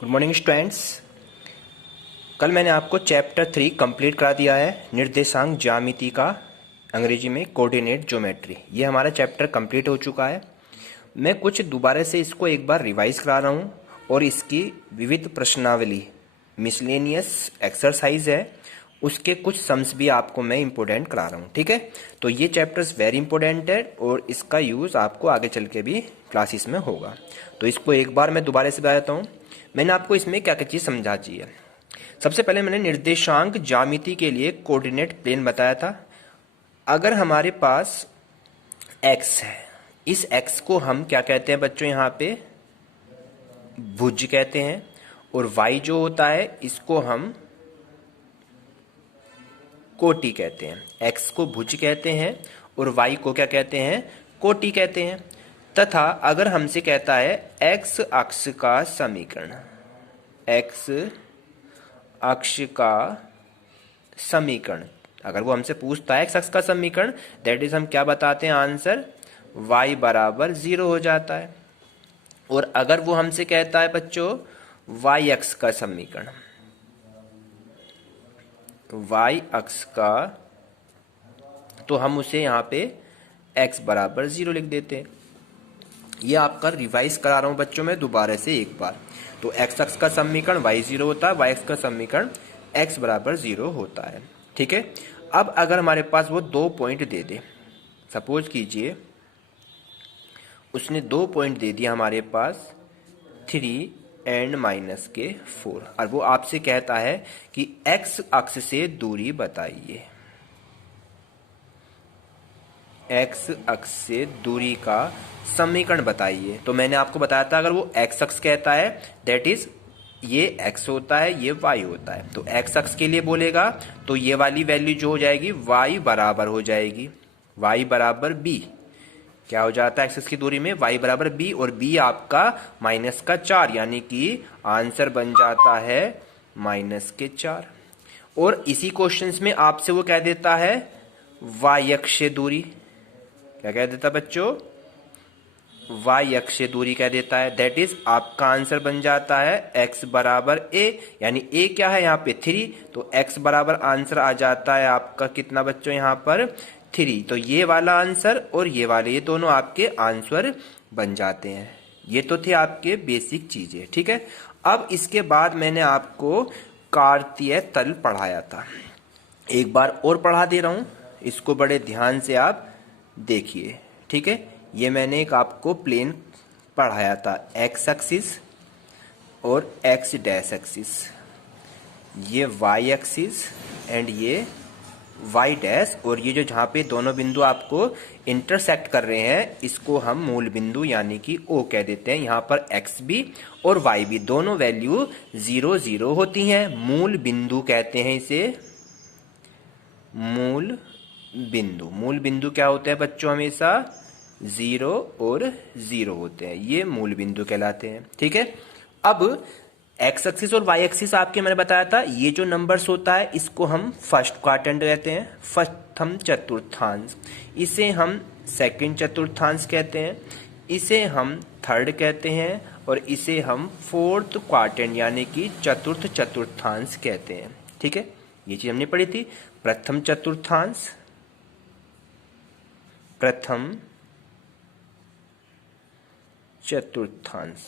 Good morning students. कल मैंने आपको चैप्टर 3 कंप्लीट करा दिया है, निर्देशांक ज्यामिति का, अंग्रेजी में कोऑर्डिनेट ज्योमेट्री। ये हमारा चैप्टर कंप्लीट हो चुका है। मैं कुछ दोबारा से इसको एक बार रिवाइज करा रहा हूँ और इसकी विविध प्रश्नावली मिसलेनियस एक्सरसाइज है, उसके कुछ सम्स भी आपको मैं इम्पोर्टेंट करा रहा हूँ। ठीक है, तो ये चैप्टर्स वेरी इंपॉर्टेंट है और इसका यूज़ आपको आगे चल के भी क्लासेस में होगा। तो इसको एक बार मैं दोबारा से बता देता हूँ। मैंने आपको इसमें क्या क्या चीज़ समझा दी है। सबसे पहले मैंने निर्देशांक ज्यामिति के लिए कोऑर्डिनेट प्लेन बताया था। अगर हमारे पास x है, इस x को हम क्या कहते हैं बच्चों, यहाँ पे भुज कहते हैं, और y जो होता है इसको हम कोटि कहते हैं। x को भुज कहते हैं और y को क्या कहते हैं, कोटि कहते हैं। तथा अगर हमसे कहता है x अक्ष का समीकरण, x अक्ष का समीकरण, अगर वो हमसे पूछता है x अक्ष का समीकरण, दैट इज हम क्या बताते हैं, आंसर y बराबर 0 हो जाता है। और अगर वो हमसे कहता है बच्चों y अक्ष का समीकरण, y अक्ष का, तो हम उसे यहाँ पे x बराबर 0 लिख देते हैं। ये आपका रिवाइज करा रहा हूँ बच्चों में दोबारा से एक बार। तो x अक्ष का समीकरण y 0 होता है, y अक्ष का समीकरण x बराबर 0 होता है। ठीक है, अब अगर हमारे पास वो 2 पॉइंट दे दे, सपोज कीजिए उसने 2 पॉइंट दे दिया हमारे पास 3 एंड -4, और वो आपसे कहता है कि x अक्ष से दूरी बताइए, x अक्ष से दूरी का समीकरण बताइए। तो मैंने आपको बताया था अगर वो x अक्ष कहता है दैट इज ये x होता है, ये y होता है। तो x अक्ष के लिए बोलेगा तो ये वाली वैल्यू जो हो जाएगी y बराबर हो जाएगी, y बराबर b। क्या हो जाता है x अक्ष की दूरी में, y बराबर b, और b आपका -4, यानी कि आंसर बन जाता है -4। और इसी क्वेश्चंस में आपसे वो कह देता है y अक्ष दूरी, क्या कह देता बच्चों, y अक्ष दूरी कह देता है। दैट इज आपका आंसर बन जाता है x बराबर a, यानी a क्या है यहाँ पे 3, तो x बराबर आंसर आ जाता है आपका कितना बच्चों, यहाँ पर 3। तो ये वाला आंसर और ये वाले, ये दोनों आपके आंसर बन जाते हैं। ये तो थे आपके बेसिक चीजें। ठीक है, अब इसके बाद मैंने आपको कार्तीय तल पढ़ाया था, एक बार और पढ़ा दे रहा हूं, इसको बड़े ध्यान से आप देखिए। ठीक है, ये मैंने एक आपको प्लेन पढ़ाया था, x एक्सिस और x डैश एक्सिस, ये y एक्सिस एंड ये y डैश, और ये जो जहाँ पे दोनों बिंदु आपको इंटरसेक्ट कर रहे हैं इसको हम मूल बिंदु यानी कि O कह देते हैं। यहाँ पर x भी और y भी दोनों वैल्यू 0 0 होती हैं, मूल बिंदु कहते हैं इसे, मूल बिंदु। मूल बिंदु क्या होते हैं बच्चों, हमेशा 0 और 0 होते हैं, ये मूल बिंदु कहलाते हैं। ठीक है, अब x एक्सिस और y एक्सिस आपके मैंने बताया था, ये जो नंबर्स होता है इसको हम फर्स्ट क्वाड्रेंट कहते हैं, प्रथम चतुर्थांश, इसे हम सेकंड चतुर्थांश कहते हैं, इसे हम थर्ड कहते हैं, और इसे हम फोर्थ क्वाड्रेंट यानी कि चतुर्थ चतुर्थांश कहते हैं। ठीक है, ये चीज हमने पढ़ी थी, प्रथम चतुर्थांश, प्रथम चतुर्थांश,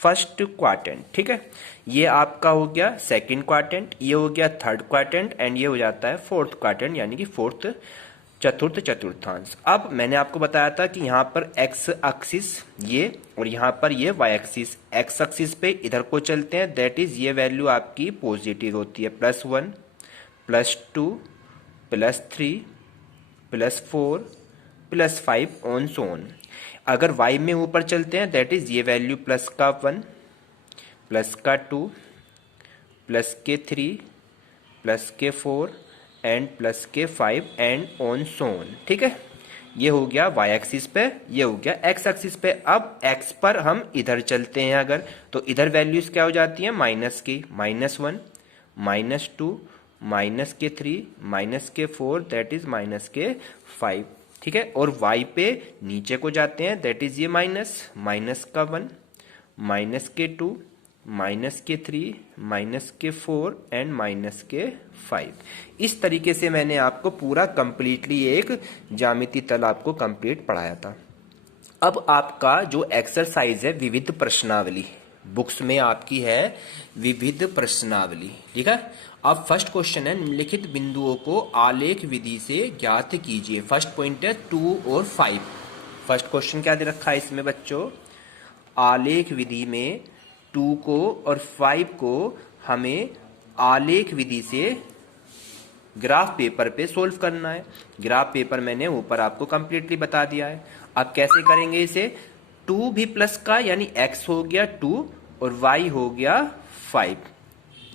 फर्स्ट क्वाड्रेंट। ठीक है, ये आपका हो गया सेकंड क्वाड्रेंट, ये हो गया थर्ड क्वाड्रेंट, एंड ये हो जाता है फोर्थ क्वाड्रेंट यानी कि फोर्थ चतुर्थ चतुर्थांश। अब मैंने आपको बताया था कि यहाँ पर x एक्सिस ये, और यहाँ पर ये y एक्सिस। x एक्सिस पे इधर को चलते हैं, दैट इज ये वैल्यू आपकी पॉजिटिव होती है, +1 +2 +3 +4 +5 ऑन सो ऑन। अगर y में ऊपर चलते हैं दैट इज ये value +1 +2 +3 +4 and +5 and on so on. ठीक है, ये हो गया y एक्सिस पे, ये हो गया x एक्सिस पे। अब x पर हम इधर चलते हैं अगर, तो इधर वैल्यूज क्या हो जाती है, -1 -2 -3 -4, दैट इज -5। ठीक है, और y पे नीचे को जाते हैं, दैट इज ये -1 -2 -3, -4 एंड -5। इस तरीके से मैंने आपको पूरा कंप्लीटली एक ज्यामिति तल आपको कंप्लीट पढ़ाया था। अब आपका जो एक्सरसाइज है विविध प्रश्नावली, बुक्स में आपकी है विविध प्रश्नावली, ठीक है। अब फर्स्ट क्वेश्चन है निम्नलिखित बिंदुओं को आलेख विधि से ज्ञात कीजिए। फर्स्ट पॉइंट है 2 और 5। फर्स्ट क्वेश्चन क्या दे रखा है इसमें बच्चों, आलेख विधि में 2 को और 5 को हमें आलेख विधि से ग्राफ पेपर पे सोल्व करना है। ग्राफ पेपर मैंने ऊपर आपको कंप्लीटली बता दिया है। अब कैसे करेंगे इसे, 2 भी प्लस का यानी x हो गया 2 और y हो गया 5,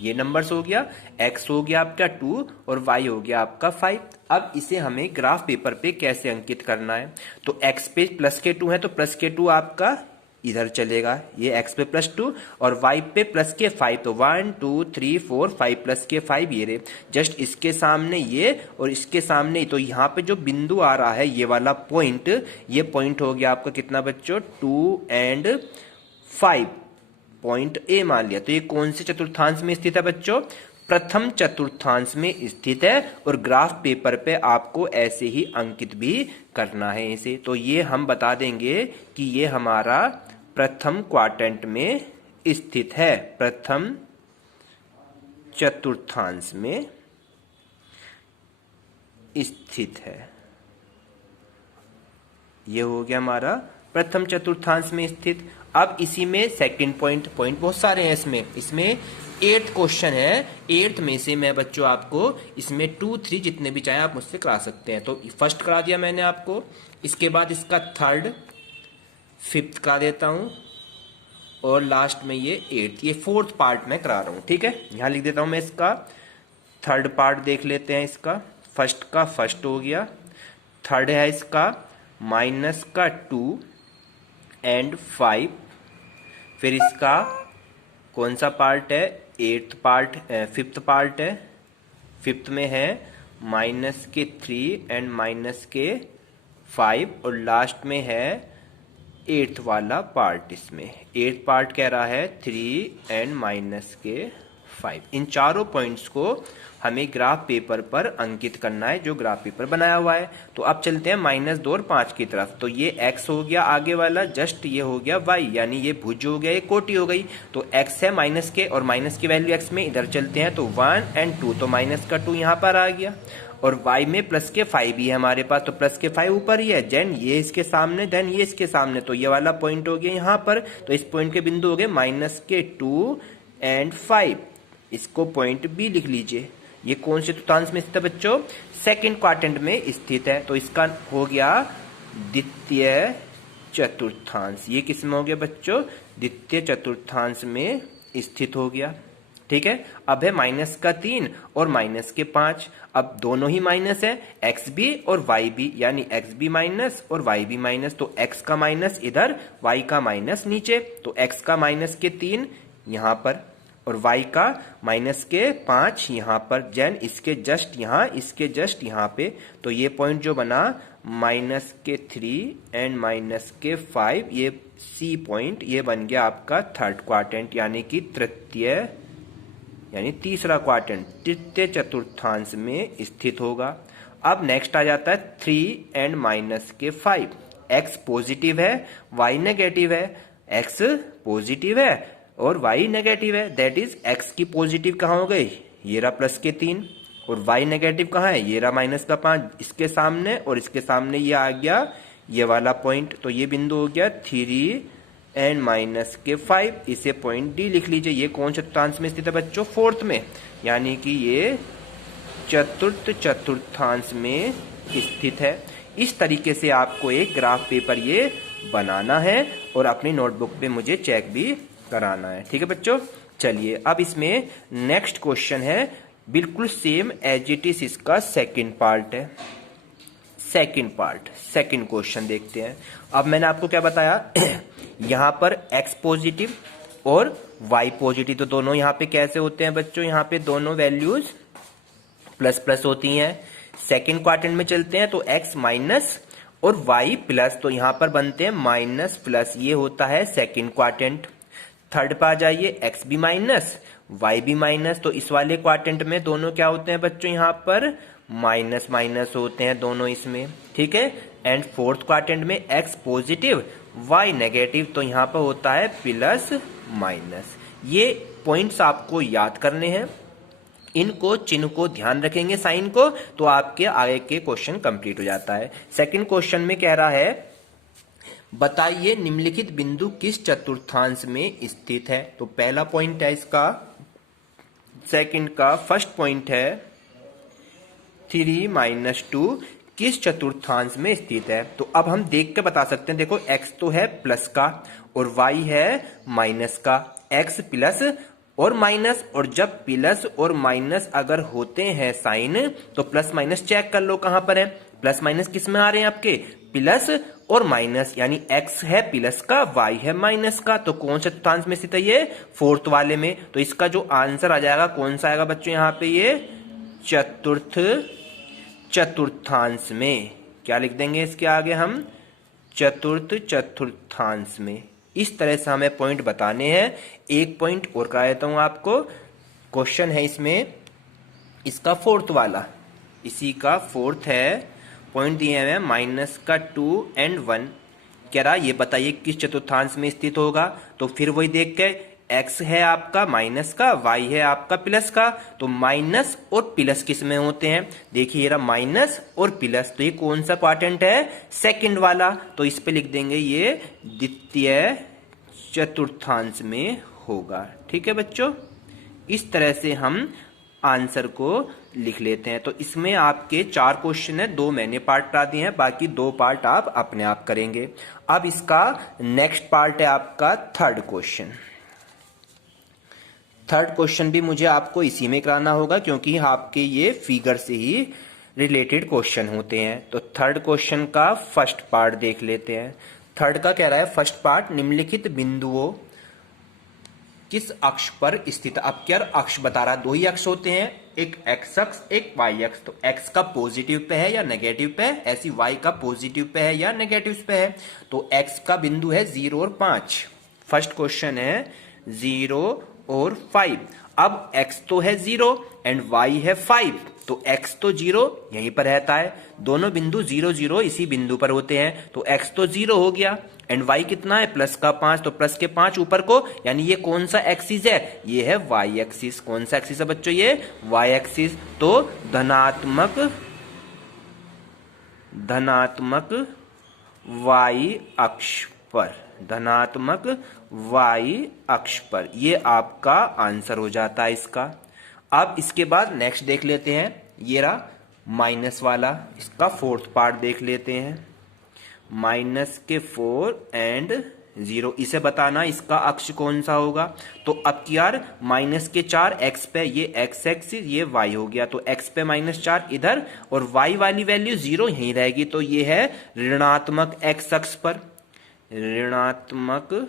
ये नंबर्स हो गया, x हो गया आपका 2 और y हो गया आपका 5। अब इसे हमें ग्राफ पेपर पे कैसे अंकित करना है, तो x पे प्लस के 2 है तो प्लस के 2 आपका इधर चलेगा, ये x पे +2 और y पे प्लस के 5, तो 1 2 3 4 5 प्लस के 5 ये रहे। जस्ट इसके सामने ये और इसके सामने, तो यहाँ पे जो बिंदु आ रहा है ये वाला पॉइंट, ये पॉइंट हो गया आपका कितना बच्चों 2 एंड 5, पॉइंट ए मान लिया। तो ये कौन से चतुर्थांश में स्थित है बच्चों, प्रथम चतुर्थांश में स्थित है। और ग्राफ पेपर पे आपको ऐसे ही अंकित भी करना है इसे। तो ये हम बता देंगे कि ये हमारा प्रथम क्वाड्रेंट में स्थित है, प्रथम चतुर्थांश में स्थित है। ये हो गया हमारा प्रथम चतुर्थांश में स्थित। अब इसी में सेकंड पॉइंट बहुत सारे हैं इसमें 8 क्वेश्चन है। 8 में से मैं बच्चों आपको इसमें 2 3 जितने भी चाहे आप मुझसे करा सकते हैं। तो फर्स्ट करा दिया मैंने आपको, इसके बाद इसका थर्ड, फिफ्थ करा देता हूं और लास्ट में ये 8th, ये 4th पार्ट में करा रहा हूं, ठीक है। यहां लिख देता हूं मैं इसका थर्ड पार्ट, देख लेते हैं इसका। फर्स्ट का फर्स्ट हो गया, थर्ड है इसका -2 एंड 5, फिर इसका कौन सा पार्ट है 8th पार्ट, 5th पार्ट है, 5th में है -3 एंड -5 और लास्ट में है 8th वाला पार्ट। इसमें 8th पार्ट कह रहा है 3 एंड -5। इन चारों पॉइंट्स को हमें ग्राफ पेपर पर अंकित करना है जो ग्राफ पेपर बनाया हुआ है। तो अब चलते हैं -2 और 5 की तरफ। तो ये x हो गया आगे वाला, जस्ट ये हो गया y, यानी ये भुज हो गया, ये कोटि हो गई। तो x है माइनस के और माइनस की वैल्यू x में, इधर चलते हैं तो 1 एंड 2, तो माइनस का 2 यहाँ पर आ गया और y में प्लस के 5 ही है हमारे पास, तो प्लस के 5 ऊपर ही है। देन ये इसके सामने, देन ये इसके सामने, तो ये वाला पॉइंट हो गया यहाँ पर। तो इस पॉइंट के बिंदु हो गए -2 एंड 5, इसको पॉइंट बी लिख लीजिए। ये कौन से चतुर्थांश में स्थित है बच्चों, सेकंड क्वाड्रेंट में स्थित है। तो इसका हो गया द्वितीय चतुर्थांश। ये किस में हो गया बच्चों, द्वितीय चतुर्थांश में स्थित हो गया, ठीक है। अब है -3 और -5, अब दोनों ही माइनस है, x भी और y भी, यानी x भी माइनस और y भी माइनस। तो x का माइनस इधर, y का माइनस नीचे, तो x का -3 यहाँ पर और y का -5 यहाँ पर, जैन इसके जस्ट यहाँ, इसके जस्ट यहाँ पे। तो ये पॉइंट जो बना -3 एंड -5, ये C पॉइंट, ये बन गया आपका थर्ड क्वाड्रेंट, यानी कि तृतीय, यानी तीसरा क्वाड्रेंट तृतीय चतुर्थांश में स्थित होगा। अब नेक्स्ट आ जाता है 3 एंड -5। x पॉजिटिव है, y नेगेटिव है, x पॉजिटिव है और y नेगेटिव है, दैट इज x की पॉजिटिव कहाँ हो गई, ये रहा +3 और y नेगेटिव कहाँ है, ये रहा -5, इसके सामने और इसके सामने ये आ गया ये वाला पॉइंट। तो ये बिंदु हो गया 3 एंड -5, इसे पॉइंट डी लिख लीजिए। ये कौन से चतुर्थांश में स्थित है बच्चों, 4th में, यानी कि ये चतुर्थ चतुर्थांश में स्थित है। इस तरीके से आपको एक ग्राफ पेपर ये बनाना है और अपनी नोटबुक पे मुझे चेक भी कराना है, ठीक है बच्चों। चलिए अब इसमें नेक्स्ट क्वेश्चन है बिल्कुल सेम एज इट इज, इसका सेकंड पार्ट है। सेकंड क्वेश्चन देखते हैं। अब मैंने आपको क्या बताया यहाँ पर x पॉजिटिव और y पॉजिटिव, तो दोनों यहाँ पे कैसे होते हैं बच्चों, यहाँ पे दोनों वैल्यूज प्लस होती हैं। सेकंड क्वाड्रेंट में चलते हैं तो x माइनस और y प्लस, तो यहाँ पर बनते हैं माइनस प्लस, ये होता है सेकंड क्वाड्रेंट। थर्ड पे आ जाइए, एक्स भी माइनस वाई भी माइनस, तो इस वाले क्वाड्रेंट में दोनों क्या होते हैं बच्चों, यहाँ पर माइनस माइनस होते हैं दोनों इसमें, ठीक है। एंड फोर्थ क्वाड्रेंट में एक्स पॉजिटिव वाई नेगेटिव, तो यहाँ पर होता है प्लस माइनस। ये पॉइंट्स आपको याद करने हैं, इनको चिन्ह को ध्यान रखेंगे साइन को, तो आपके आगे के क्वेश्चन कंप्लीट हो जाता है। सेकंड क्वेश्चन में कह रहा है बताइए निम्नलिखित बिंदु किस चतुर्थांश में स्थित है। तो पहला पॉइंट है इसका, सेकंड का फर्स्ट पॉइंट है 3-2 किस चतुर्थांश में स्थित है। तो अब हम देख के बता सकते हैं, देखो x तो है प्लस का और y है माइनस का, x प्लस और माइनस, और जब प्लस और माइनस अगर होते हैं साइन तो प्लस माइनस चेक कर लो कहां पर है, प्लस माइनस किस में आ रहे हैं आपके, प्लस और माइनस, यानी x है प्लस का y है माइनस का, तो कौन सा चतुर्थांश में स्थित है ये, फोर्थ वाले में। तो इसका जो आंसर आ जाएगा कौन सा आएगा बच्चों, यहाँ पे ये चतुर्थांश में, क्या लिख देंगे इसके आगे हम, चतुर्थांश में। इस तरह से हमें पॉइंट बताने हैं। एक पॉइंट और करा देता हूं आपको, क्वेश्चन है इसमें इसका फोर्थ वाला, इसी का फोर्थ है, पॉइंट दिए हुए हैं -2 और 1, कह रहा ये बताइए किस चतुर्थांश में स्थित होगा। तो फिर वही देख के, x है आपका माइनस का, y है आपका प्लस का, तो माइनस और प्लस किस में होते हैं, देखिए ये माइनस और प्लस, तो ये कौन सा क्वाड्रेंट है, सेकंड वाला, तो इस पे लिख देंगे ये द्वितीय चतुर्थांश में होगा। ठीक है बच्चों, इस तरह से हम आंसर को लिख लेते हैं। तो इसमें आपके 4 क्वेश्चन है, 2 मैंने पार्ट करा दिए हैं, बाकी 2 पार्ट आप अपने आप करेंगे। अब इसका नेक्स्ट पार्ट है आपका थर्ड क्वेश्चन। थर्ड क्वेश्चन भी मुझे आपको इसी में कराना होगा, क्योंकि आपके ये फिगर से ही रिलेटेड क्वेश्चन होते हैं। तो थर्ड क्वेश्चन का फर्स्ट पार्ट देख लेते हैं। थर्ड का कह रहा है फर्स्ट पार्ट, निम्नलिखित बिंदुओं किस अक्ष पर स्थित। अब क्या अक्ष बता रहा है, 2 ही अक्ष होते हैं, एक एक्स अक्ष एक वाई अक्ष। तो एक्स का पॉजिटिव पे है या नेगेटिव पे है, ऐसी वाई का पॉजिटिव पे है या नेगेटिव पे है। तो एक्स का बिंदु है 0 और 5। फर्स्ट क्वेश्चन है 0 और 5। अब x तो है 0 एंड y है 5, तो x तो 0 यहीं पर रहता है, दोनों बिंदु 0 0 इसी बिंदु पर होते हैं, तो x तो 0 हो गया एंड y कितना है प्लस का 5, तो प्लस के 5 ऊपर को, यानी ये कौन सा एक्सिस है, ये है y एक्सिस। कौन सा एक्सिस है बच्चों, ये y एक्सिस। तो धनात्मक y अक्ष पर, धनात्मक y अक्ष पर, ये आपका आंसर हो जाता है इसका। अब इसके बाद नेक्स्ट देख लेते हैं, ये रहा माइनस वाला, इसका फोर्थ पार्ट देख लेते हैं। माइनस के 4 एंड 0, इसे बताना इसका अक्ष कौन सा होगा। तो अब यार माइनस के 4 x पे, ये x एक्सिस ये y हो गया, तो x पे -4 इधर, और y वाली वैल्यू 0 यहीं रहेगी, तो ये है ऋणात्मक x अक्ष पर, ऋणात्मक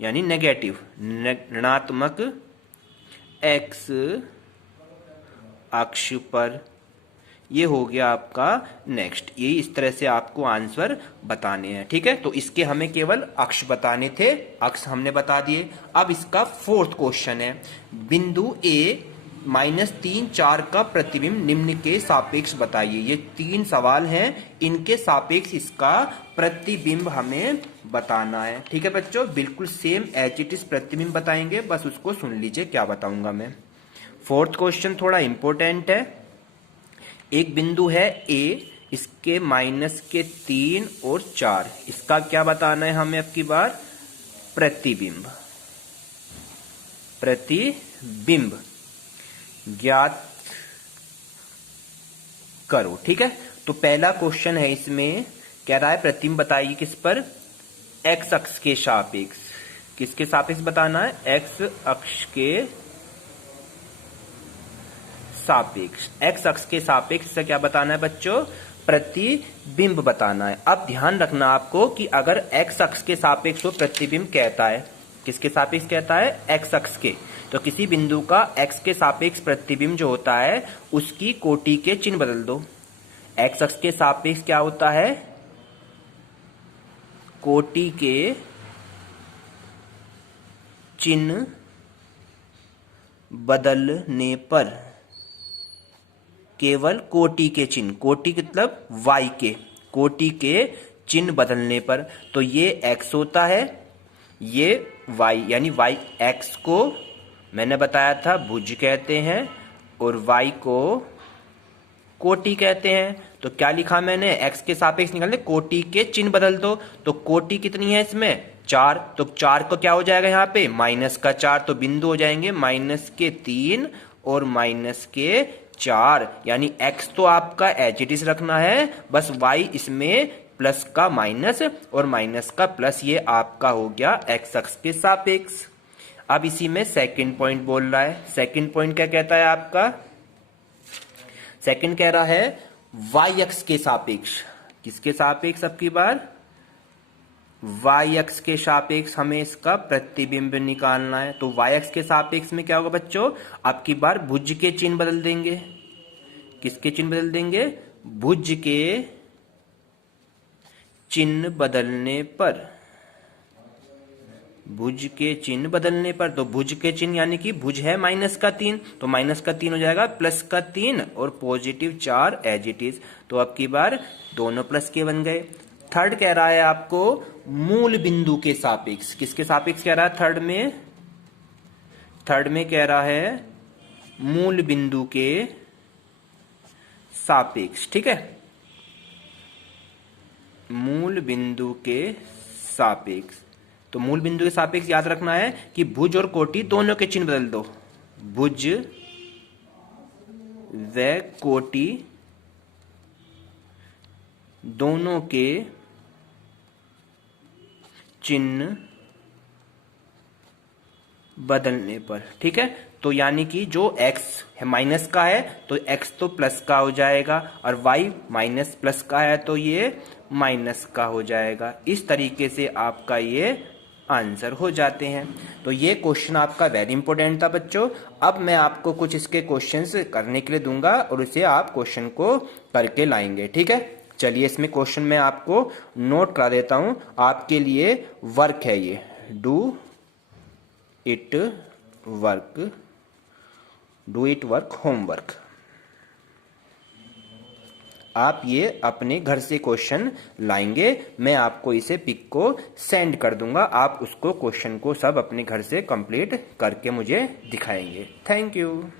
यानी नेगेटिव, ऋणात्मक x अक्ष पर, ये हो गया आपका नेक्स्ट। ये इस तरह से आपको आंसर बताने हैं, ठीक है। तो इसके हमें केवल अक्ष बताने थे, अक्ष हमने बता दिए। अब इसका फोर्थ क्वेश्चन है, बिंदु A -3 4 का प्रतिबिंब निम्न के सापेक्ष बताइए। ये 3 सवाल हैं, इनके सापेक्ष इसका प्रतिबिंब हमें बताना है, ठीक है बच्चों। बिल्कुल सेम एज इट इज प्रतिबिंब बताएंगे, बस उसको सुन लीजिए क्या बताऊंगा मैं। फोर्थ क्वेश्चन थोड़ा इंपॉर्टेंट है। एक बिंदु है A, इसके -3 और 4, इसका क्या बताना है हमें अब की बार, प्रतिबिंब, प्रतिबिंब ज्ञात करो, ठीक है। तो पहला क्वेश्चन है, इसमें कह रहा है प्रतिबिंब बताइए किस पर, x अक्ष के सापेक्ष। किसके सापेक्ष बताना है, x अक्ष के सापेक्ष। x अक्ष के सापेक्ष से क्या बताना है बच्चों, प्रतिबिंब बताना है। अब ध्यान रखना आपको कि अगर x अक्ष के सापेक्ष को प्रतिबिंब कहता है, किसके सापेक्ष कहता है, x अक्ष के, तो किसी बिंदु का x के सापेक्ष प्रतिबिंब जो होता है उसकी कोटि के चिन्ह बदल दो। x अक्ष के सापेक्ष क्या होता है, कोटि के चिन्ह बदलने पर केवल कोटि के चिन्ह, कोटि मतलब y के, कोटि के चिन्ह बदलने पर, तो ये x होता है, ये y, यानी y, x को मैंने बताया था भुज कहते हैं और y को कोटि कहते हैं। तो क्या लिखा मैंने, x के सापेक्ष निकालने, कोटि के चिन्ह बदल दो। तो कोटि कितनी है इसमें, 4, तो 4 को क्या हो जाएगा यहाँ पे, -4, तो बिंदु हो जाएंगे -3 और -4, यानी x तो आपका एज इट इज रखना है, बस y इसमें प्लस का माइनस और माइनस का प्लस, ये आपका हो गया x अक्ष के सापेक्ष। अब इसी में सेकंड पॉइंट बोल रहा है, सेकंड पॉइंट क्या कहता है आपका, सेकंड कह रहा है y अक्ष के सापेक्ष, किसके सापेक्ष, अब की बार y अक्ष के सापेक्ष हमें इसका प्रतिबिंब निकालना है। तो y अक्ष के सापेक्ष में क्या होगा बच्चों, अब की बार भुज के चिन्ह बदल देंगे, किसके चिन्ह बदल देंगे, भुज के चिन्ह बदलने पर, भुज के चिन्ह बदलने पर, तो भुज के चिन्ह यानी कि भुज है -3, तो -3 हो जाएगा +3 और +4 एज इट इज। तो अब की बार दोनों प्लस के बन गए। थर्ड कह रहा है आपको मूल बिंदु के सापेक्ष, किसके सापेक्ष कह रहा है, थर्ड में कह रहा है मूल बिंदु के सापेक्ष, ठीक है, मूल बिंदु के सापेक्ष। तो मूल बिंदु के सापेक्ष याद रखना है कि भुज और कोटि दोनों के चिन्ह बदल दो, भुज व कोटि दोनों के चिन्ह बदलने पर, ठीक है। तो यानी कि जो x है माइनस का है तो x तो प्लस का हो जाएगा और y माइनस प्लस का है तो ये माइनस का हो जाएगा। इस तरीके से आपका ये आंसर हो जाते हैं। तो ये क्वेश्चन आपका वेरी इंपॉर्टेंट था बच्चों। अब मैं आपको कुछ इसके क्वेश्चंस करने के लिए दूंगा और उसे आप क्वेश्चन को करके लाएंगे, ठीक है। चलिए इसमें क्वेश्चन मैं आपको नोट करा देता हूं, आपके लिए वर्क है ये, डू इट वर्क होमवर्क। आप ये अपने घर से क्वेश्चन लाएंगे, मैं आपको इसे पिक को सेंड कर दूंगा, आप उसको क्वेश्चन को सब अपने घर से कंप्लीट करके मुझे दिखाएंगे। Thank you.